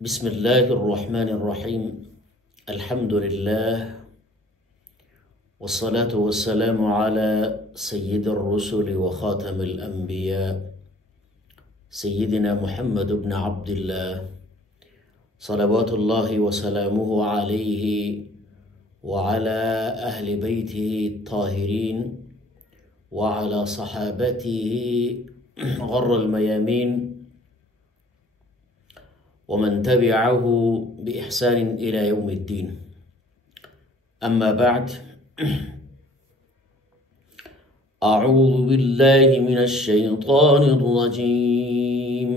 بسم الله الرحمن الرحيم. الحمد لله والصلاة والسلام على سيد الرسل وخاتم الأنبياء سيدنا محمد بن عبد الله صلوات الله وسلامه عليه وعلى أهل بيته الطاهرين وعلى صحابته غر الميامين ومن تبعه بإحسان إلى يوم الدين. أما بعد، أعوذ بالله من الشيطان الرجيم.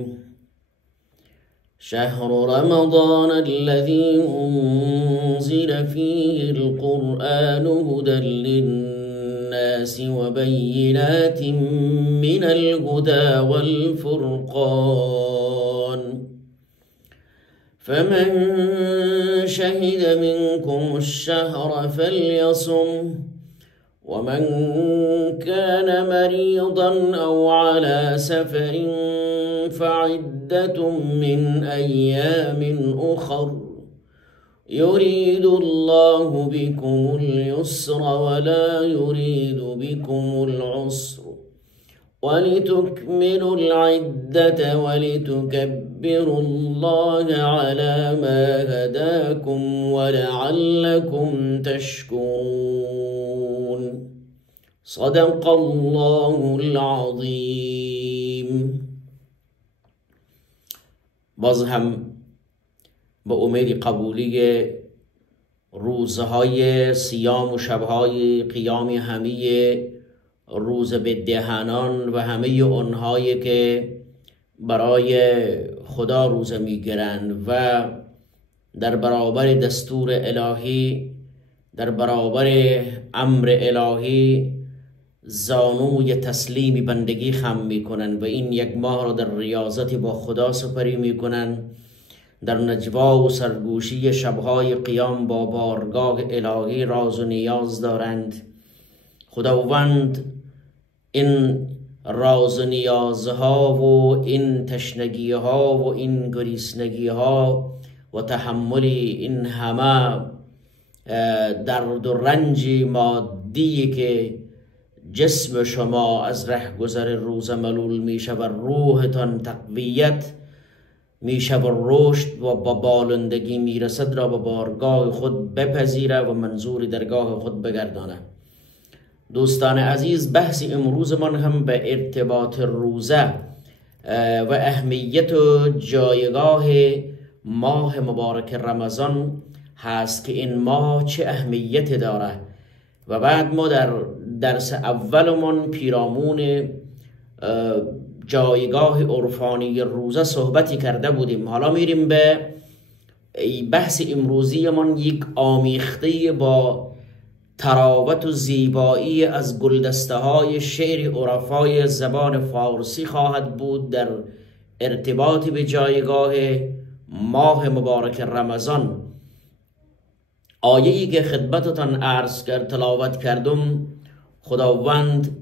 شهر رمضان الذي أنزل فيه القرآن هدى للناس وبينات من الهدى والفرقان، فمن شهد منكم الشهر فليصم، ومن كان مريضا أو على سفر فعدة من أيام أخر، يريد الله بكم اليسر ولا يريد بكم العسر، ولتكملوا العدة ولتكبروا الله على ما هداكم ولعلكم تشكرون. صدق الله العظیم. باز هم به امید قبولی روزهای صیام و شبهای قیام همه روز بدهنان و همه اونهایی که برای خدا روزه میگیرند و در برابر دستور الهی، در برابر امر الهی زانوی تسلیم بندگی خم میکنن و این یک ماه را در ریاضت با خدا سپری میکنن، در نجوا و سرگوشی شبهای قیام با بارگاه الهی راز و نیاز دارند. خداوند این راز و نیازها و این تشنگیها و این گریسنگیها و تحمل این همه درد و رنج مادی که جسم شما از رهگذر روز ملول میشه و روحتان تقویت میشه و رشد و با بالندگی میرسد را به بارگاه خود بپذیره و منظور درگاه خود بگردانه. دوستان عزیز، بحث امروز من هم به ارتباط روزه و اهمیت و جایگاه ماه مبارک رمضان هست که این ماه چه اهمیت داره و بعد ما در درس اولمون پیرامون جایگاه عرفانی روزه صحبتی کرده بودیم. حالا میریم به بحث امروزی من، یک آمیخته با تراوت و زیبایی از گلدسته های شعر عرفای زبان فارسی خواهد بود در ارتباط به جایگاه ماه مبارک رمضان. آیه‌ای که خدمتتان عرض کرد تلاوت کردم، خداوند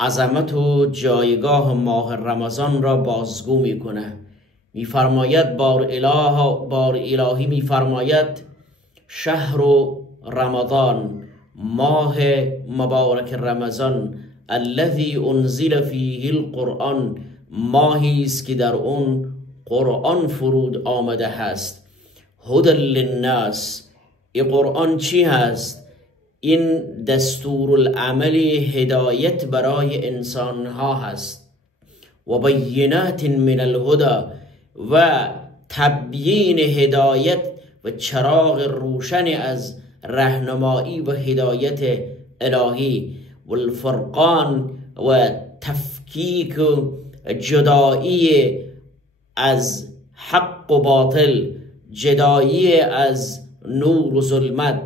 عظمت و جایگاه ماه رمضان را بازگو میکنه. میفرماید بار الهی میفرماید شهر رمضان، ماه مبارک رمضان، الذی انزل فیه القرآن، ماهی است که در اون قرآن فرود آمده هست. هدی للناس، این قرآن چی هست؟ این دستور العمل هدایت برای انسان ها هست و بینات من الهدى و تبیین هدایت و چراغ روشن از رهنمایی و هدایت الهی و الفرقان و تفکیک و جدایی از حق و باطل، جدایی از نور و ظلمت،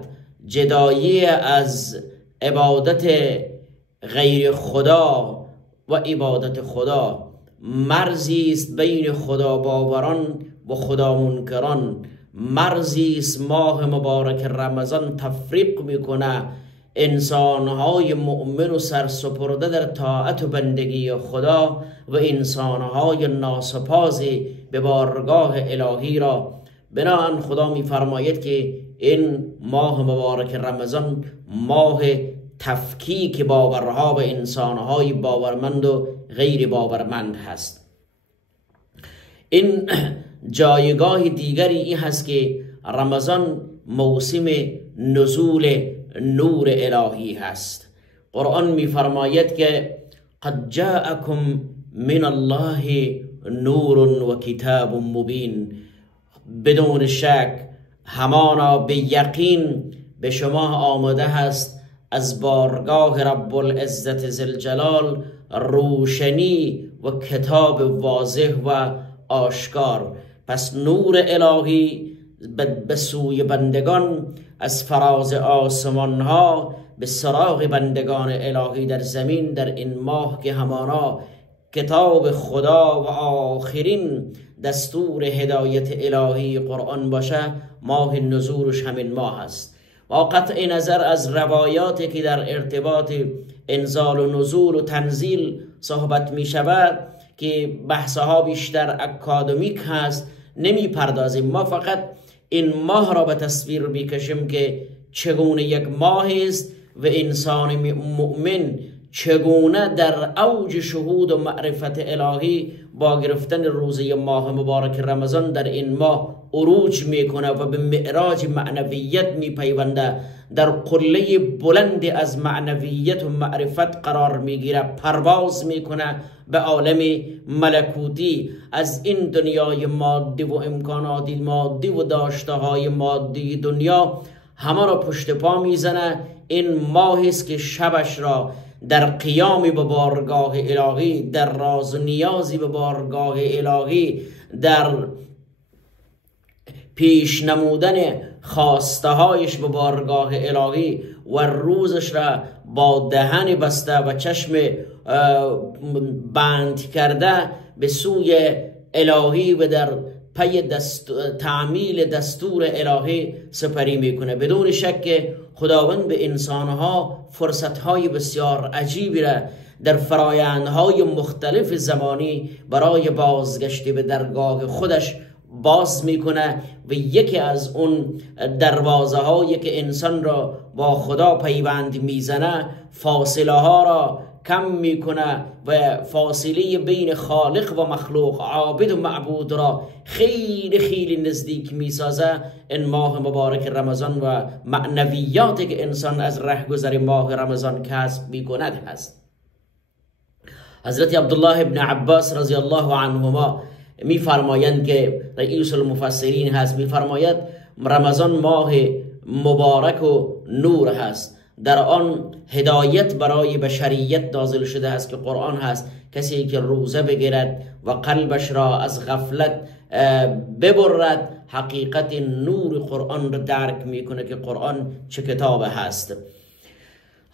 جدایی از عبادت غیر خدا و عبادت خدا. مرزی است بین خدا باوران و خدا منکران. مرزی است ماه مبارک رمضان تفریق میکنه انسانهای مؤمن و سرسپرده در طاعت و بندگی خدا و انسانهای ناسپاز به بارگاه الهی را بناهن خدا می‌فرماید که این ماه مبارک رمضان ماه تفکیک باورها و انسانهای باورمند و غیر باورمند هست. این جایگاه دیگری این هست که رمضان موسم نزول نور الهی هست. قرآن می‌فرماید که قد جاءکم من الله نور و کتاب مبین، بدون شک همانا به یقین به شما آمده هست از بارگاه رب العزت ذوالجلال روشنی و کتاب واضح و آشکار. پس نور الهی به سوی بندگان از فراز آسمان ها به سراغ بندگان الهی در زمین در این ماه که همانا کتاب خدا و آخرین دستور هدایت الهی قرآن باشه، ماه نزولش همین ماه است. با قطع نظر از روایاتی که در ارتباط انزال و نزول و تنزیل صحبت می شود که بحثها بیشتر اکادمیک هست، نمی پردازیم. ما فقط این ماه را به تصویر بیکشیم که چگونه یک ماه است و انسان مؤمن چگونه در اوج شهود و معرفت الهی با گرفتن روزه ماه مبارک رمضان در این ماه عروج میکنه و به معراج معنویت میپیونده، در قله بلند از معنویت و معرفت قرار میگیره، پرواز میکنه به عالم ملکوتی، از این دنیای مادی و امکانات مادی و داشته های مادی دنیا همه را پشت پا میزنه. این ماهی است که شبش را در قیام به بارگاه الهی، در راز و نیازی به بارگاه الهی، در پیش نمودن خواسته هایش به بارگاه الهی و روزش را با دهن بسته و چشم بند کرده به سوی الهی و در پی تعمیل دستور الهی سپری میکنه. بدون شک خداوند به انسانها فرصتهای بسیار عجیبی را در فرایندهای مختلف زمانی برای بازگشت به درگاه خودش باز میکنه و یکی از اون دروازه هایی که انسان را با خدا پیوند میزنه فاصله ها را کم میکنه و فاصله بین خالق و مخلوق، عابد و معبود را خیلی خیلی نزدیک میسازه. این ماه مبارک رمضان و معنویاتی که انسان از رهگذر ماه رمضان کسب میکند هست. حضرت عبدالله ابن عباس رضی الله عنهما میفرمایند که رئیس المفسرین هست، میفرماید رمضان ماه مبارک و نور هست، در آن هدایت برای بشریت نازل شده است که قرآن هست. کسی که روزه بگیرد و قلبش را از غفلت ببرد حقیقت نور قرآن را درک میکنه که قرآن چه کتاب هست.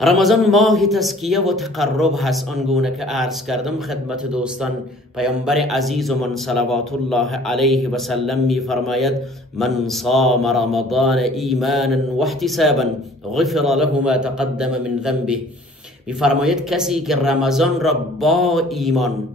رمضان ماه تزکیه و تقرب هست، آنگونه که عرض کردم خدمت دوستان. پیامبر عزیز و من صلوات الله علیه و سلم می فرماید من صام رمضان ایمانا و احتسابا غفر له ما تقدم من ذنبه. می فرماید کسی که رمضان را با ایمان،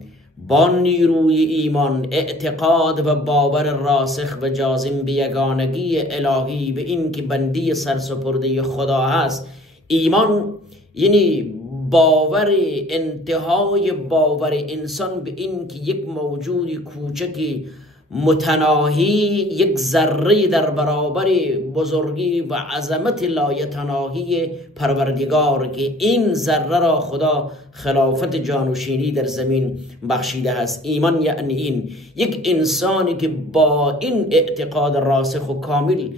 با نیروی ایمان، اعتقاد و باور راسخ و جازم به یگانگی الهی، به این که بندی سرسپرده خدا هست. ایمان یعنی باور انتهای باور انسان به این که یک موجود کوچکی متناهی، یک ذره در برابر بزرگی و عظمت لایتناهی پروردگار که این ذره را خدا خلافت جانشینی در زمین بخشیده است. ایمان یعنی این یک انسانی که با این اعتقاد راسخ و کامل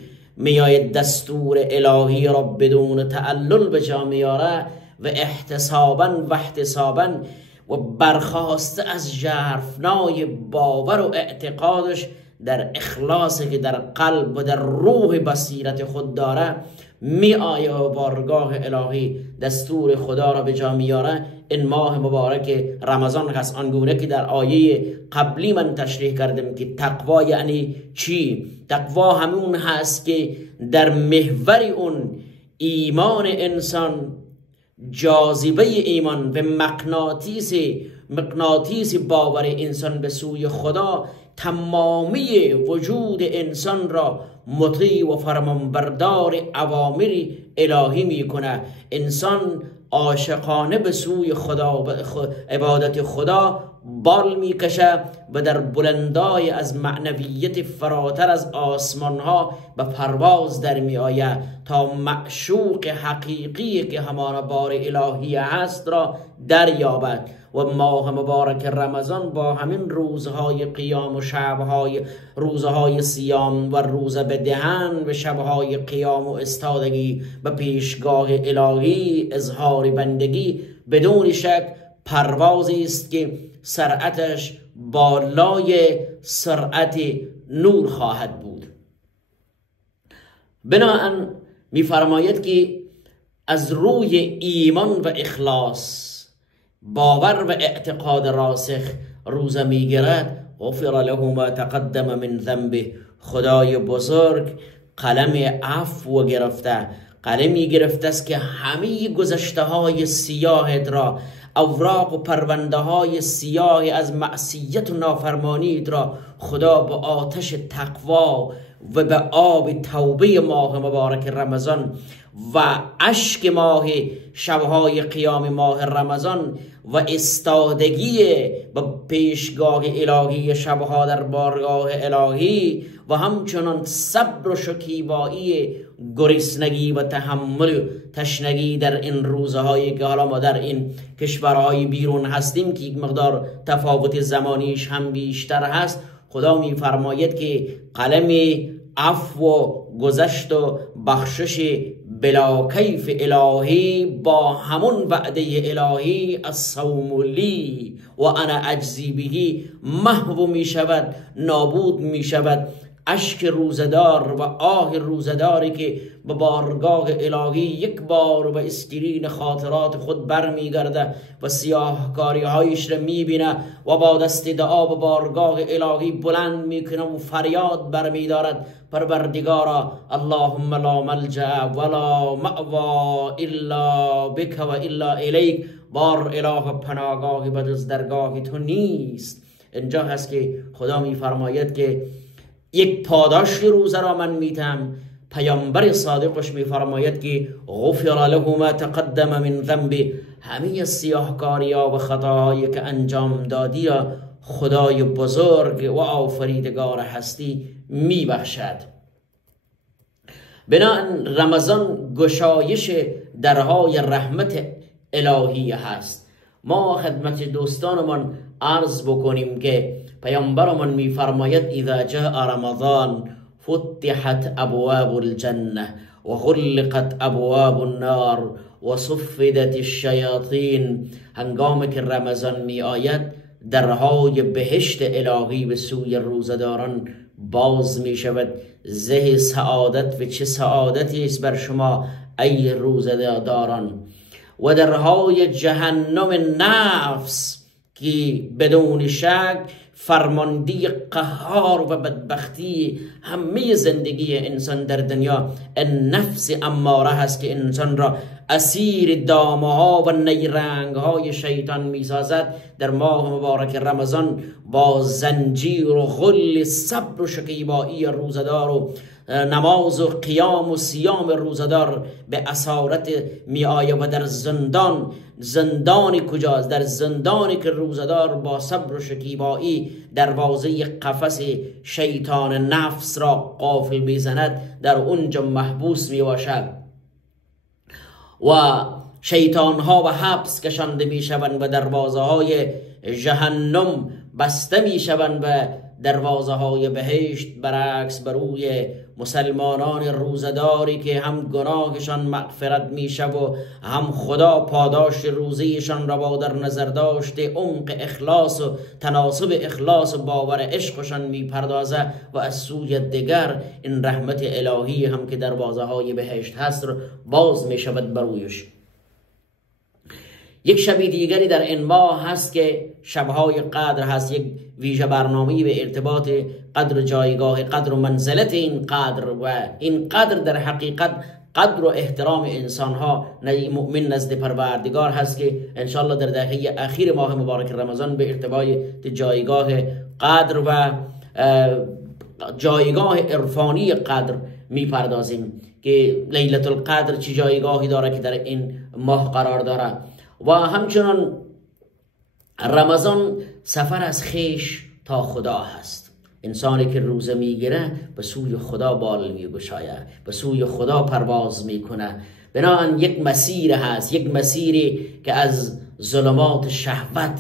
میاید دستور الهی را بدون تعلل به جا میاره و احتسابا و احتسابا و برخواسته از ژرفنای باور و اعتقادش در اخلاصی که در قلب و در روح بصیرت خود داره می آیه و بارگاه الهی دستور خدا را به جا میاره. این ماه مبارک رمضان هست، آنگونه که در آیه قبلی من تشریح کردم که تقوا یعنی چی. تقوا همون هست که در محور اون ایمان انسان، جاذبه ایمان و مغناطیس باور انسان به سوی خدا تمامی وجود انسان را مطیع و فرمانبردار اوامر الهی میکنه. انسان عاشقانه به سوی خدا عبادت خدا بال میکشه و در بلندای از معنویت فراتر از آسمان ها به پرواز در می آید تا معشوق حقیقی که همان بار الهی است را دریابد. و ماه مبارک رمضان با همین روزهای قیام و شبهای روزهای صیام و روز به دهن و شبهای قیام و استادگی به پیشگاه الهی اظهار بندگی بدون شک پروازی است که سرعتش بالای سرعت نور خواهد بود. بنابراین می‌فرماید که از روی ایمان و اخلاص، باور و اعتقاد راسخ روزه میگیرد، غفر له ما تقدم من ذنبه. خدای بزرگ قلم عفو گرفته، قلمی گرفته است که همه گذشته های سیاهت را، اوراق و پرونده های سیاه از معصیت و نافرمانیت را خدا با آتش تقوا و به آب توبه ماه مبارک رمضان و اشک ماه شبهای قیام ماه رمضان و استادگی به پیشگاه الهی شبها در بارگاه الهی و همچنان صبر و شکیبایی، گریسنگی و تحمل تشنگی در این روزهایی که حالا ما در این کشورهای بیرون هستیم که یک مقدار تفاوت زمانیش هم بیشتر هست، خدا میفرماید که قلم عفو و گذشت و بخشش بلا کیف الهی با همون وعده الهی الصوم لی و انا اجزی بهی محو می شود، نابود می شود. اشک روزدار و آه روزداری که به بارگاه الهی یک بار و اسکرین خاطرات خود برمیگرده و سیاهکاری هایش را میبینه و با دست دعا به بارگاه الهی بلند میکنه و فریاد برمیدارد: پروردگارا، اللهم لا ملجأ ولا مأوى الا بک و الا الیک. بار اله پناهگاهی به جز درگاه تو نیست. اینجا هست که خدا میفرماید که یک پاداش روزه را من میتم. پیامبر صادقش میفرماید که غفر له ما تقدم من ذنبه، همه سیاهکاری ها و خطاهایی که انجام دادی را خدای بزرگ و آفریدگار هستی میبخشد. بنابراین رمضان گشایش درهای رحمت الهی هست. ما خدمت دوستانمان عرض بکنیم که پیامبرمان میفرماید اذا جاء رمضان فتحت ابواب الجنه و غلقت ابواب النار و صفدت الشیاطین. هنگامی که رمضان می آید درهای بهشت الهی به سوی روزداران باز می شود. زه سعادت و چه سعادتی است بر شما ای روزداران. و درهای جهنم نفس که بدون شک فرماندهی قهار و بدبختی همه زندگی انسان در دنیا نفس اماره هست که انسان را اسیر دامه ها و نیرنگ های شیطان می سازد. در ماه مبارک رمضان با زنجیر و غل صبر و شکیبایی روزدار و نماز و قیام و صیام روزدار به اسارت می آید و در زندان کجاست؟ در زندانی که روزدار با صبر و شکیبایی دروازه قفس شیطان نفس را قافل میزند، در اونجا محبوس می باشد و شیطان ها و حبس کشانده می شوند و دروازه های جهنم بسته می شوند و دروازه های بهشت برعکس بروی مسلمانان روزداری که هم گناهشان مغفرت می شود و هم خدا پاداش روزیشان را با در نظر داشته عمق اخلاص و تناسب اخلاص و باور عشقشان می پردازه و از سوی دیگر این رحمت الهی هم که دروازه های بهشت هست باز می شود برویش. یک شب دیگری در این ماه هست که شبهای قدر هست، یک ویژه برنامه‌ای به ارتباط قدر جایگاه قدر و منزلت این قدر و این قدر در حقیقت قدر و احترام انسان ها مؤمن نزد پروردگار هست که انشاءالله در دهه اخیر ماه مبارک رمضان به ارتبای جایگاه قدر و جایگاه عرفانی قدر میپردازیم که لیلة القدر چه جایگاهی داره که در این ماه قرار داره. و همچنان رمضان سفر از خویش تا خدا هست. انسانی که روزه میگیره به سوی خدا بال میگشایه، به سوی خدا پرواز میکنه. بنابراین یک مسیر هست، یک مسیری که از ظلمات شهوت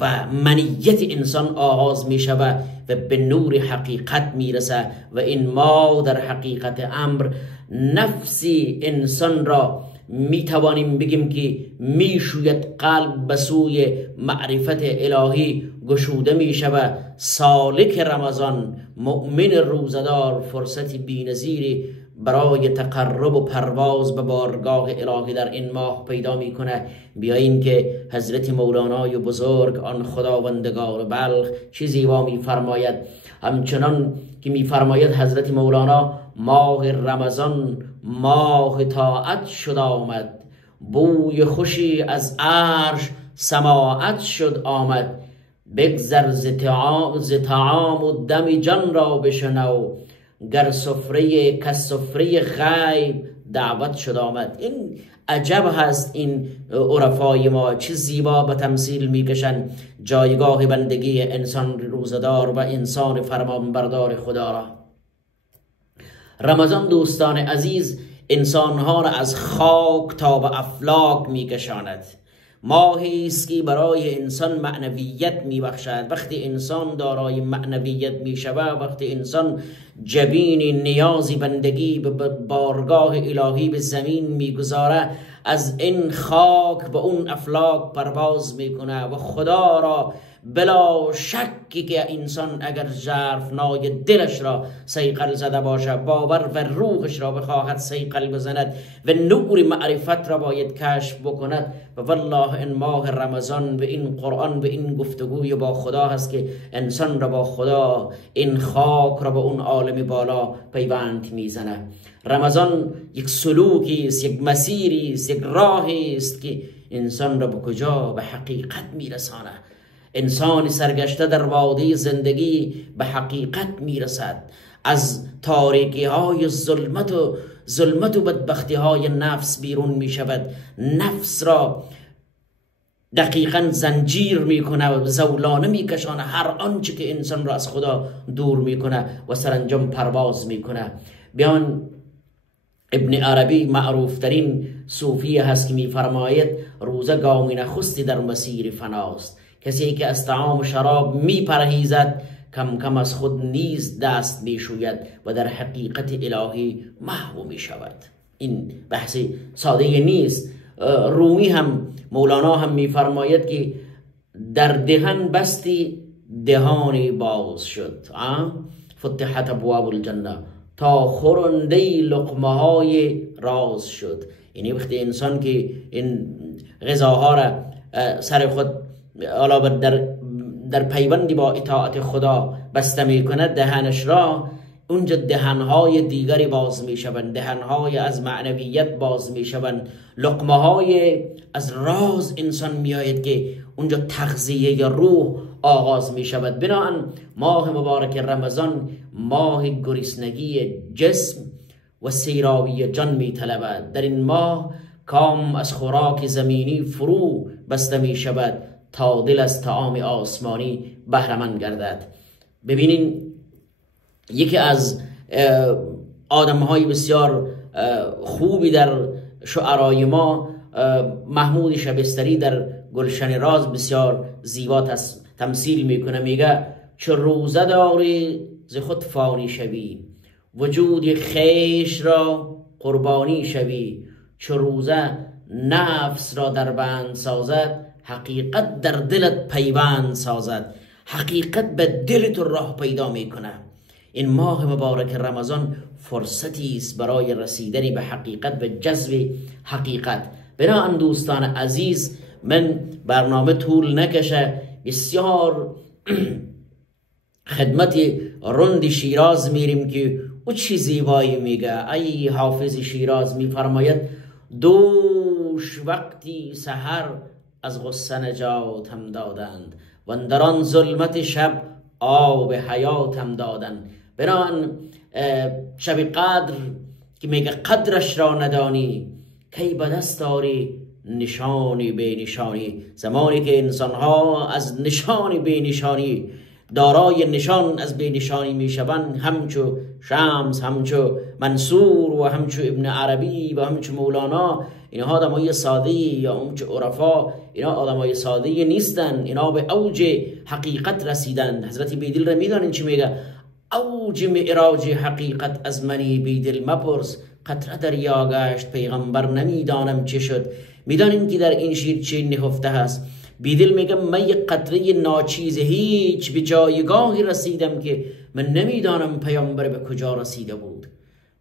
و منیت انسان آغاز می شود و به نور حقیقت می رسه. و این ما در حقیقت امر نفسی انسان را می توانیم بگیم که می شوید قلب به سوی معرفت الهی گشوده می شود. سالک رمضان، مؤمن روزدار، فرصت بی‌نظیری برای تقرب و پرواز به بارگاه الهی در این ماه پیدا میکنه. بیاییم که حضرت مولانای بزرگ آن خداوندگار بلخ چه زیبا میفرماید. همچنان که میفرماید حضرت مولانا: ماه رمضان ماه طاعت شد آمد، بوی خوشی از عرش سماعت شد آمد. بگذر ز طعام و دم جان را بشنو، گر سفره کز سفره غیب دعوت شد آمد. این عجب هست. این عرفای ما چه زیبا به تمثیل میکشن جایگاه بندگی انسان روزدار و انسان فرمانبردار خدا را. رمضان دوستان عزیز انسانها را از خاک تا به افلاک میکشاند. ماهی است که برای انسان معنویت میبخشد. وقتی انسان دارای معنویت میشود، وقتی انسان جبین نیازی بندگی به بارگاه الهی به زمین میگذاره، از این خاک به اون افلاک پرواز میکنه و خدا را بلا شکی که انسان اگر ژرفنای دلش را صیقل زده باشه، باور و روحش را بخواهد صیقل بزند و نور معرفت را باید کشف بکند. و والله این ماه رمضان به این قرآن، به این گفتگوی با خدا هست که انسان را با خدا، این خاک را به اون عالم بالا پیوند میزنه. رمضان یک سلوکی است، یک مسیری است، یک راهی است که انسان را به کجا؟ به حقیقت میرسانه. انسان سرگشته در وادی زندگی به حقیقت میرسد، از تاریکی های ظلمت و بدبختی های نفس بیرون میشود. نفس را دقیقا زنجیر میکنه و زولانه میکشانه هر آنچه که انسان را از خدا دور میکنه و سرانجام پرواز میکنه. بیان ابن عربی معروف ترین صوفی هست که میفرماید روزه گامی نخستی در مسیر فناست. کسی که از طعام و شراب می پرهیزد کم کم از خود نیز دست می شوید و در حقیقت الهی محو می شود. این بحث ساده نیست. رومی هم، مولانا هم می فرماید که در دهن بستی دهانی باز شد، فتحت ابواب الجنه، تا خورنده لقمه های راز شد. یعنی وقتی انسان که این غذاها را سر خود علاوه در پیوندی با اطاعت خدا بسته می کند، دهنش را، اونجا دهنهای دیگری باز می شوند، دهنهای از معنویت باز می شوند، لقمه های از راز انسان می آید که اونجا تغذیه روح آغاز می شود. بنابراین ماه مبارک رمضان ماه گریسنگی جسم و سیرابی جان می طلبد. در این ماه کام از خوراک زمینی فرو بسته می شود تا دل از طعام آسمانی بهره‌مند گردد. ببینین یکی از آدم‌های بسیار خوبی در شعرای ما، محمود شبستری در گلشن راز بسیار زیبا تمثیل میکنه. میگه چه روزه داری ز خود فانی شوی، وجود خیش را قربانی شوی. چه روزه نفس را در بند سازد، حقیقت در دلت پیوند سازد. حقیقت به دل تو راه پیدا میکنه. این ماه مبارک رمضان فرصتی است برای رسیدن به حقیقت و جذب حقیقت. بنابراین دوستان عزیز، من برنامه طول نکشه، بسیار خدمت رند شیراز میریم که او چی زیبایی میگه. ای حافظ شیراز میفرماید دوش وقتی سحر از غصه نجاتم دادند و اندران ظلمت شب آب حیاتم دادند. بنابراین شب قدر که میگه قدرش را ندانی کی به دست داری نشانی به نشانی. زمانی که انسان ها از نشانی به نشانی دارای نشان از به نشانی میشوند، همچو شمس، همچو منصور و همچو ابن عربی و همچو مولانا، اینها آدمای ساده یا همچو عرفا، اینا آدمای ساده نیستن، اینا به اوج حقیقت رسیدن. حضرت بیدل را میدانین چی میگه؟ اوج معراج حقیقت از منی بیدل مپرس، قطره دریا گشت پیغمبر نمیدانم چه شد. میدانین که در این شیر چه نهفته هست؟ بیدل میگه من یک قطره ناچیز هیچ به جایگاهی رسیدم که من نمیدانم پیامبر به کجا رسیده بود.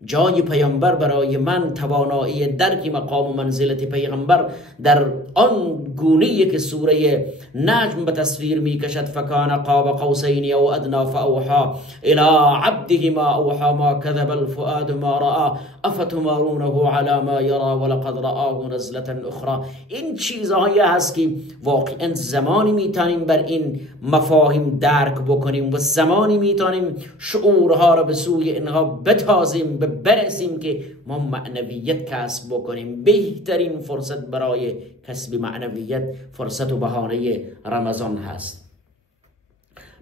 جای پیامبر برای من توانایی درک مقام و منزلت پیغمبر در آن گونه‌ای که سوره نجم به تصویر میکشد، فکان قاب قوسین او ادنا فاوحى الى عبده ما اوحى ما كذب الفؤاد ما رأى افتمارونه على ما يرى ولقد رآه نزلة اخرى. این چیزهایی هست که واقعا زمانی میتونیم بر این مفاهیم درک بکنیم و زمانی میتونیم شعورها را به سوی اینها بتازیم، برسیم که ما معنویت کسب بکنیم. بهترین فرصت برای کسب معنویت فرصت و بهانه رمضان هست.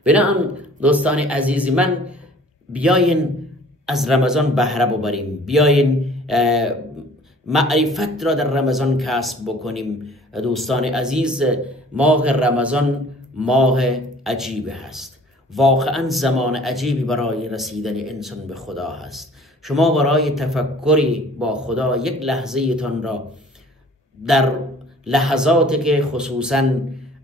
بنابراین دوستان عزیز من، بیاین از رمضان بهره ببریم، بیاین معرفت را در رمضان کسب بکنیم. دوستان عزیز، ماه رمضان ماه عجیب هست، واقعا زمان عجیبی برای رسیدن انسان به خدا هست. شما برای تفکری با خدا یک لحظه تان را در لحظاتی که خصوصا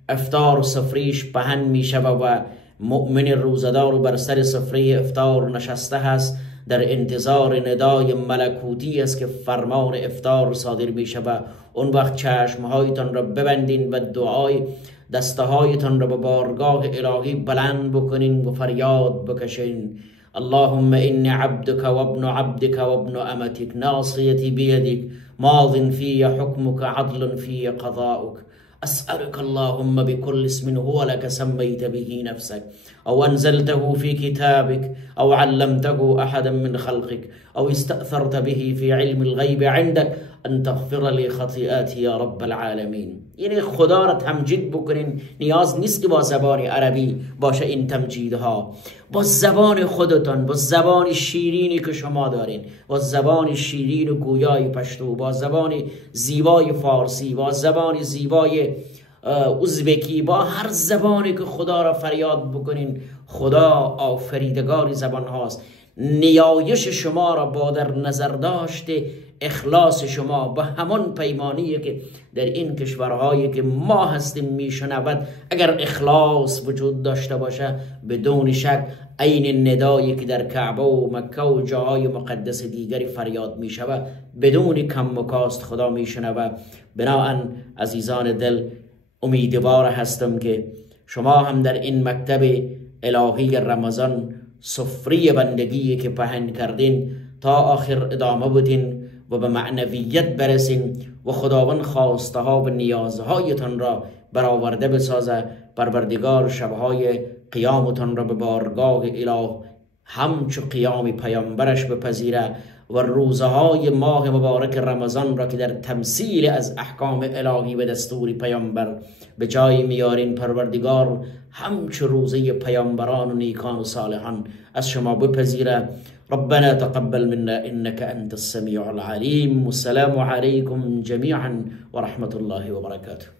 افطار و سفریش پهن می شود و مؤمن روزدار بر سر سفره افطار نشسته هست، در انتظار ندای ملکوتی است که فرمان افطار صادر می شود. اون وقت چشمهایتان را ببندین و دعای دستهایتان را به بارگاه الهی بلند بکنین و فریاد بکشین: اللهم إني عبدك وابن عبدك وابن أمتك ناصيتي بيدك ماض في حكمك عدل في قضاؤك أسألك اللهم بكل اسم هو لك سميت به نفسك أو أنزلته في كتابك أو علمته أحدا من خلقك أو استأثرت به في علم الغيب عندك أن تغفر لي خطيئاتي يا رب العالمين. یعنی خدا را تمجید بکنین. نیاز نیست که با زبان عربی باشه این تمجیدها، با زبان خودتان، با زبان شیرینی که شما دارین، با زبان شیرین و گویای پشتو، با زبان زیبای فارسی، با زبان زیبای ازبکی، با هر زبانی که خدا را فریاد بکنین. خدا آفریدگار زبان هاست. نیایش شما را با در نظر داشته اخلاص شما به همان پیمانی که در این کشورهایی که ما هستیم میشنود، اگر اخلاص وجود داشته باشه، بدون شک عین ندایی که در کعبه و مکه و جاهای مقدس دیگری فریاد میشود بدون کم و کاست خدا میشنود. بنابراین عزیزان دل، امیدوار هستم که شما هم در این مکتب الهی رمضان سفره بندگی که پهن کردین تا آخر ادامه بدین و به معنویت برسین و خداوند خواسته ها و نیازهایتان را برآورده بسازه. پروردگار شبهای قیامتان را به بارگاه اله همچو قیام پیامبرش بپذیره و روزهای ماه مبارک رمضان را که در تمثیل از احکام الهی و دستور پیامبر به جای میارین، پروردگار همچو روزه پیامبران و نیکان و صالحان از شما بپذیره. ربنا تقبل منا إنك أنت السميع العليم. والسلام عليكم جميعا ورحمة الله وبركاته.